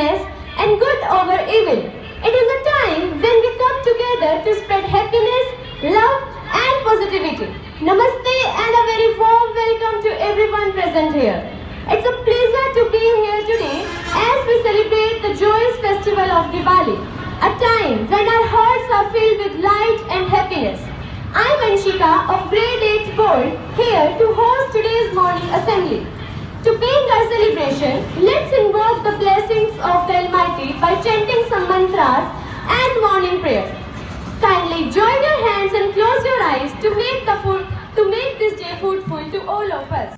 happiness and good over evil. It is a time when we come together to spread happiness, love and positivity. Namaste and a very warm welcome to everyone present here. It's a pleasure to be here today as we celebrate the joyous festival of Diwali, a time when our hearts are filled with light and happiness. I'm Anshika of Grade 8 Board here to host today's morning assembly. To begin our celebration, let's invoke the blessings of the Almighty by chanting some mantras and morning prayer. Kindly join your hands and close your eyes to make this day fruitful to all of us.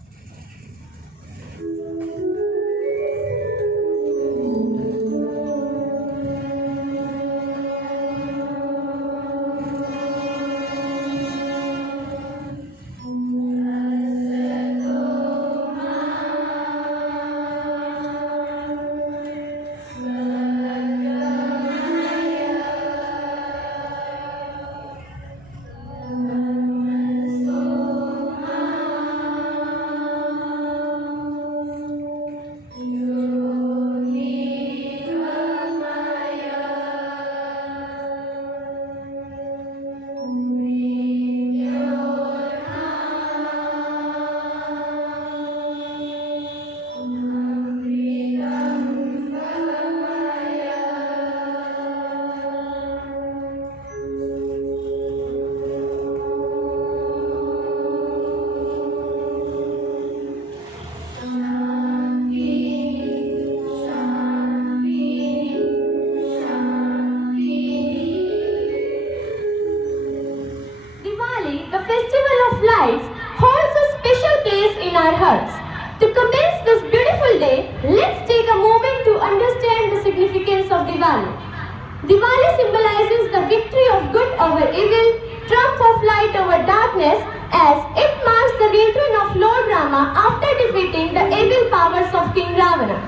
The festival of lights holds a special place in our hearts. To commence this beautiful day, let's take a moment to understand the significance of Diwali. Diwali symbolizes the victory of good over evil, triumph of light over darkness, as it marks the return of Lord Rama after defeating the evil powers of King Ravana.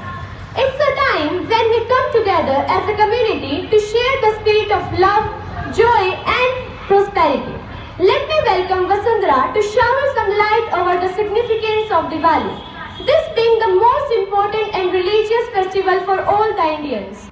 It's a time when we come together as a community to share the spirit of love, joy and prosperity. Let me welcome Vasundhara to shower some light over the significance of Diwali, this being the most important and religious festival for all the Indians.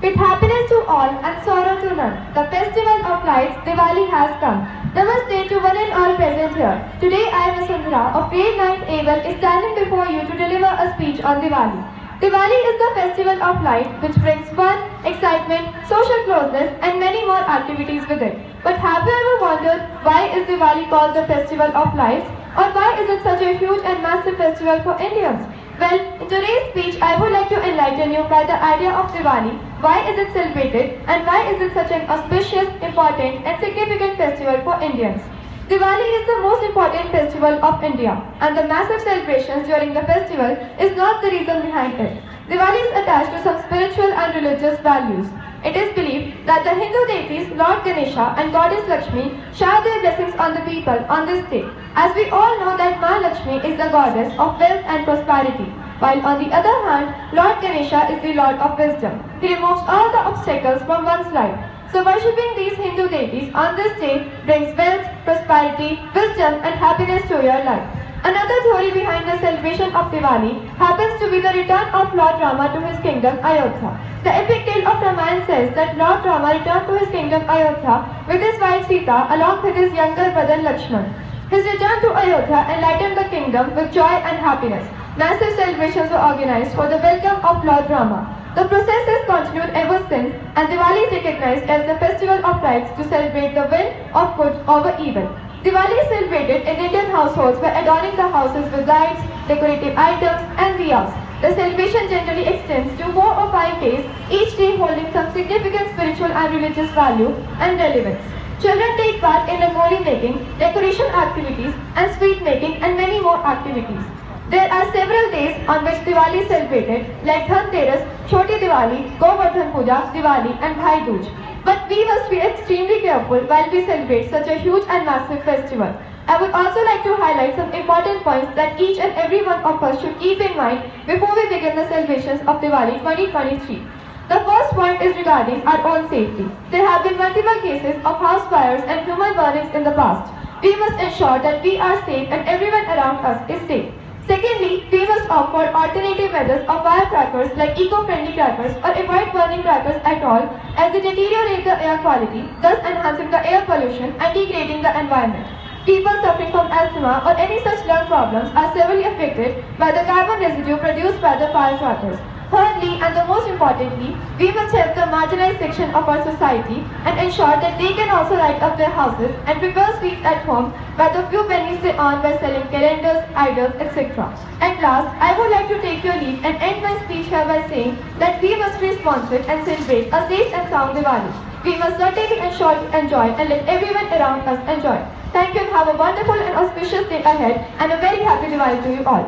With happiness to all and sorrow to none, the festival of lights Diwali has come. Namaste to one and all present here. Today I, Vasundhara of grade 9th ABLE, is standing before you to deliver a speech on Diwali. Diwali is the festival of light which brings fun, excitement, social closeness and many more activities with it. But have you ever wondered why is Diwali called the festival of lights? Or why is it such a huge and massive festival for Indians? Well, in today's speech I would like to enlighten you by the idea of Diwali, why is it celebrated and why is it such an auspicious, important and significant festival for Indians. Diwali is the most important festival of India and the massive celebrations during the festival is not the reason behind it. Diwali is attached to some spiritual and religious values. It is believed that the Hindu deities Lord Ganesha and Goddess Lakshmi shower their blessings on the people on this day, as we all know that Ma Lakshmi is the goddess of wealth and prosperity, while on the other hand, Lord Ganesha is the Lord of wisdom. He removes all the obstacles from one's life. So worshipping these Hindu deities on this day brings wealth, prosperity, wisdom and happiness to your life. Another theory behind the celebration of Diwali happens to be the return of Lord Rama to his kingdom Ayodhya. The epic tale of Ramayana says that Lord Rama returned to his kingdom Ayodhya with his wife Sita along with his younger brother Lakshman. His return to Ayodhya enlightened the kingdom with joy and happiness. Massive celebrations were organized for the welcome of Lord Rama. The process has continued ever since and Diwali is recognized as the festival of lights to celebrate the win of good over evil. Diwali is celebrated in Indian households by adorning the houses with lights, decorative items and diyas. The celebration generally extends to 4 or 5 days, each day holding some significant spiritual and religious value and relevance. Children take part in rangoli making, decoration activities and sweet making and many more activities. There are several days on which Diwali is celebrated like Dhanteras, Choti Diwali, Govardhan Puja, Diwali and Bhai Dooj. But we must be extremely careful while we celebrate such a huge and massive festival. I would also like to highlight some important points that each and every one of us should keep in mind before we begin the celebrations of Diwali 2023. The first point is regarding our own safety. There have been multiple cases of house fires and human burnings in the past. We must ensure that we are safe and everyone around us is safe. Secondly, we must opt for alternative methods of firecrackers like eco-friendly crackers or avoid burning crackers at all as they deteriorate the air quality, thus enhancing the air pollution and degrading the environment. People suffering from asthma or any such lung problems are severely affected by the carbon residue produced by the firecrackers. Thirdly, and the most importantly, we must help the marginalized section of our society and ensure that they can also light up their houses and prepare sweets at home by the few pennies they earn by selling calendars, idols, etc. At last, I would like to take your leave and end my speech here by saying that we must be responsive and celebrate a safe and sound Diwali. We must certainly ensure to enjoy and let everyone around us enjoy. Thank you and have a wonderful and auspicious day ahead and a very happy Diwali to you all.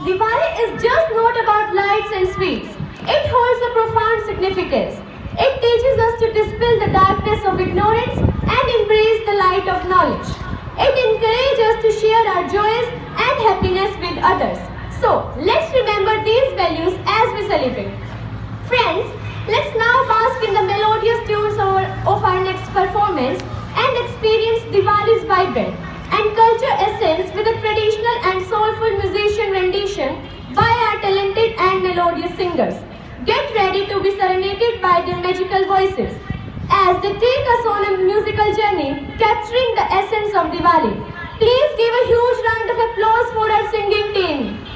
Diwali is just not about lights and sweets. It holds a profound significance. It teaches us to dispel the darkness of ignorance and embrace the light of knowledge. It encourages us to share our joys and happiness with others. So, let's remember these values as we celebrate. Friends, let's now bask in the melodious tunes of our next performance and experience Diwali's vibrant and culture essence with a traditional and soulful musician rendition by our talented and melodious singers. Get ready to be serenaded by their magical voices as they take us on a musical journey capturing the essence of Diwali. Please give a huge round of applause for our singing team.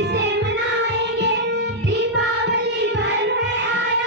इसे मनाएंगे दीपावली पर है आया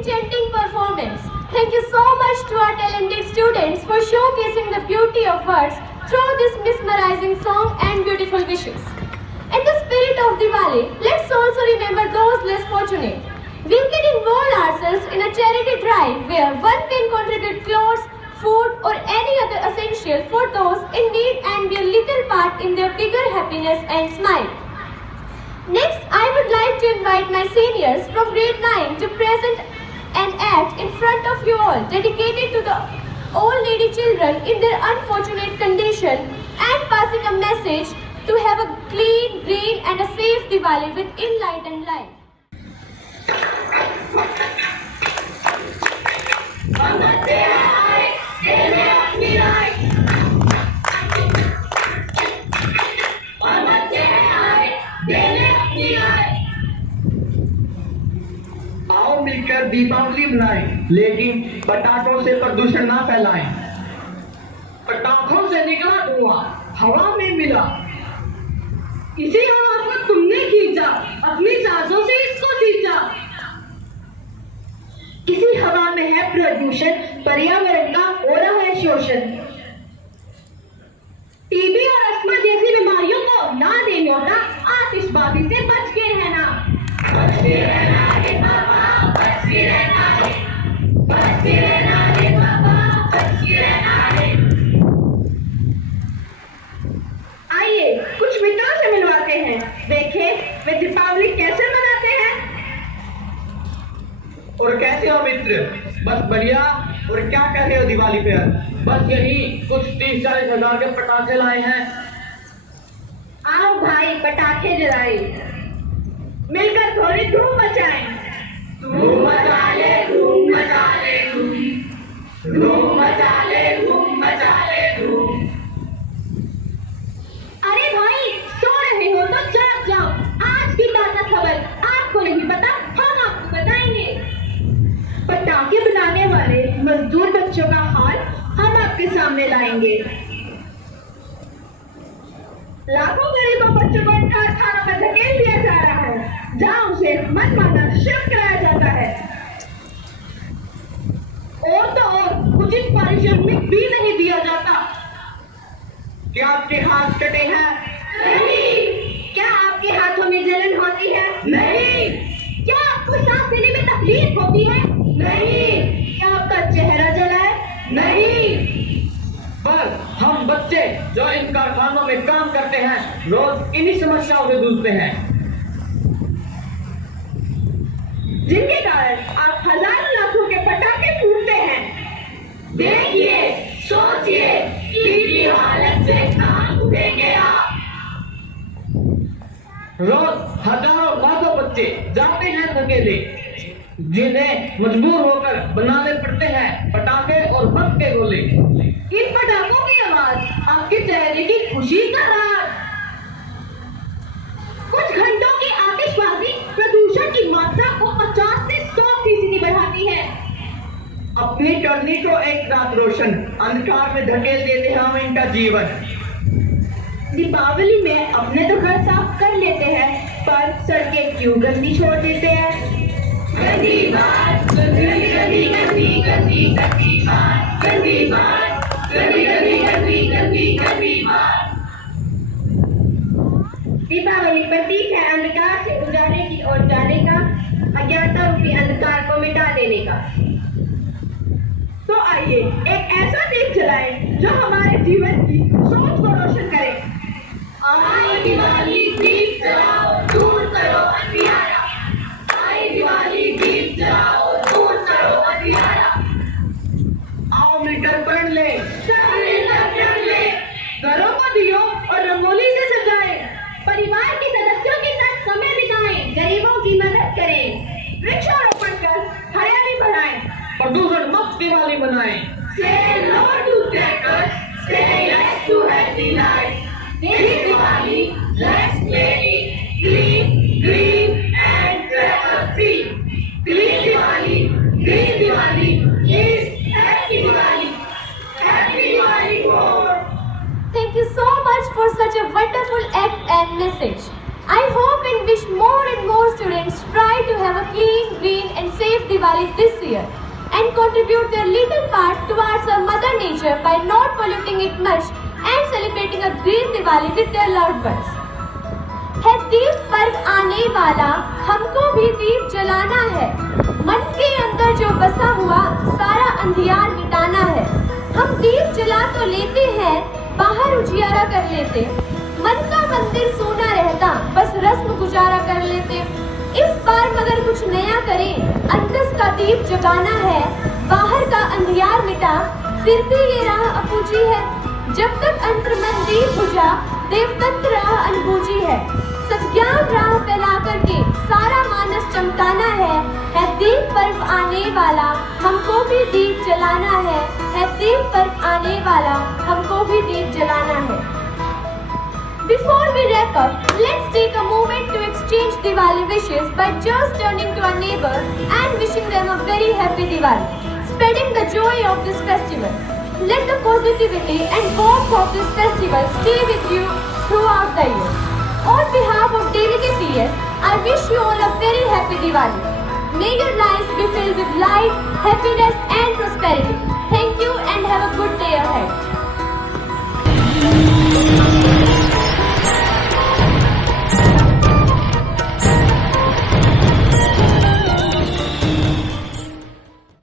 enchanting performance. Thank you so much to our talented students for showcasing the beauty of words through this mesmerizing song and beautiful wishes. In the spirit of Diwali, let's also remember those less fortunate. We can involve ourselves in a charity drive where one can contribute clothes, food or any other essential for those in need and be a little part in their bigger happiness and smile. Next, I would like to invite my seniors from grade 9 to present an act in front of you all dedicated to the old needy children in their unfortunate condition and passing a message to have a clean, green and a safe Diwali with enlightened life. आओ मिलकर दीपावली मनाएं, लेकिन पटाखों से प्रदूषण ना फैलाएं। पटाखों से निकला धुआं हवा में मिला, इसी हवा को तुमने खींचा, अपनी सांसों से इसको खींचा। इसी हवा में है प्रदूषण, पर्यावरण का हो रहा है शोषण। टीबी और अस्थमा जैसी बीमारियों को ना दे न्योता, आतिशबाजी से बच के रहना। बच के रहना रे बाबा, बच के रहना रे, बच के रहना रे बाबा, बच के रहना रे। आइए कुछ मित्रों से मिलवाते हैं, देखें वे दीपावली कैसे मनाते हैं। और कैसे हो मित्र? बस बढ़िया। और क्या कर रहे हो दिवाली पे? बस यही कुछ 30-40 हजार के पटाखे लाए हैं। आओ भाई पटाखे जलाएं, मिलकर थोड़ी धूम मचाएं। धूम मचा ले, धूम मचा ले, धूम मचा ले, धूम मचा ले, धूम। अरे भाई सो रहे हो तो जाग जाओ, आज की ताजा खबर आपको नहीं पता, हम आपको बताएंगे। पटाखे बनाने वाले मजदूर बच्चों का हाल हम आपके सामने लाएंगे। लाखों गरीबों बच्चों को कारखानों में धकेल दिया जा रहा है, जहां उसे मनमाना श्रम कराया जाता है। और तो और उचित पारिश्रमिक भी नहीं दिया जाता। क्या आपके हाथ कटे हैं? नहीं। क्या आपके हाथों में जलन होती है? नहीं। क्या आपको सांस लेने में तकलीफ होती है? नहीं। क्या आपका चेहरा जला है? नहीं। बस हम बच्चे जो इन कारखानों में काम करते हैं, रोज इन्हीं समस्याओं से जूझते हैं, जिनके कारण आप हजारों लाखों के पटाखे फूटते हैं। देखिए, सोचिए, इसी हालत से कहां उठेंगे आप। रोज हजारों लाखों बच्चे जाते हैं धकेले, जिन्हें मजबूर होकर बनाने पड़ते हैं पटाखे और बम के गोले। इन पटाखों की आवाज आपके चेहरे की खुशी का राज। कुछ घंटों की आतिशबाजी प्रदूषण की मात्रा को 50 से 100% बढ़ाती है। अपनी करनी को एक रात रोशन, अंधकार में धकेल देते हैं हम इनका जीवन। दीपावली में अपने तो घर साफ कर लेते हैं, पर सड़कें क्यों गंदी छोड़ देते हैं। गंदी बात, गंदी गंदी गंदी गंदी गंदी बात, गंदी बात, गंदी गंदी गंदी गंदी गंदी बात। दीपावली प्रतीक है अंधकार से उजाले की ओर जाने का, अज्ञानता रूपी अंधकार को मिटा देने का। तो आइए एक ऐसा दीप जलाएं जो हमारे जीवन की सोच को रोशन करे। आए दिवाली दीप जलाओ, दूर करो अंधियारा। आए दिवाली दीप जलाओ, दूर करो अंधियारा। आओ मिलकर पढ़ ले, घरों को दियो और रंगोली से सजाएं। परिवार के सदस्यों के साथ समय बिताएं, गरीबों की मदद करें, वृक्षारोपण कर हरियाली बढ़ाएं, प्रदूषण मुक्त दिवाली मनाएं। Say no to crackers, say yes to healthy life. This Diwali, let's make it clean, green and cracker free. Clean Diwali is Happy Diwali. Happy Diwali more. Thank you so much for such a wonderful act and message. I hope and wish more and more students try to have a clean, green and safe Diwali Diwali this year and contribute their little part towards our mother nature by not polluting it much and celebrating a green Diwali with their loved ones. है दीप पर्व आने वाला, हमको भी दीप जलाना है। मन के अंदर जो बसा हुआ सारा अंधियार मिटाना है। हम दीप जला तो लेते हैं, बाहर उजियारा कर लेते। मन का मंदिर सोना रहता, बस रस्म गुजारा कर लेते। इस बार मगर कुछ नया करें, अंतस का दीप जगाना है। बाहर का अंधियार मिटा, फिर भी ये राह अपूजी है। जब तक अंतर मन दीप बुझा, देवतंत्र राह अनबूझी है। सज्ञान राह फैला करके सारा मानस चमकाना है दीप पर्व आने वाला, हमको भी दीप जलाना है दीप पर्व आने वाला, हमको भी दीप जलाना है। Before we wrap up, let's take a moment to exchange Diwali wishes by just turning to our neighbor and wishing them a very happy Diwali, spreading the joy of this festival. Let the positivity and warmth of this festival stay with you throughout the year. On behalf of DVKPS, I wish you all a very happy Diwali. May your lives be filled with light, happiness and prosperity. Thank you and have a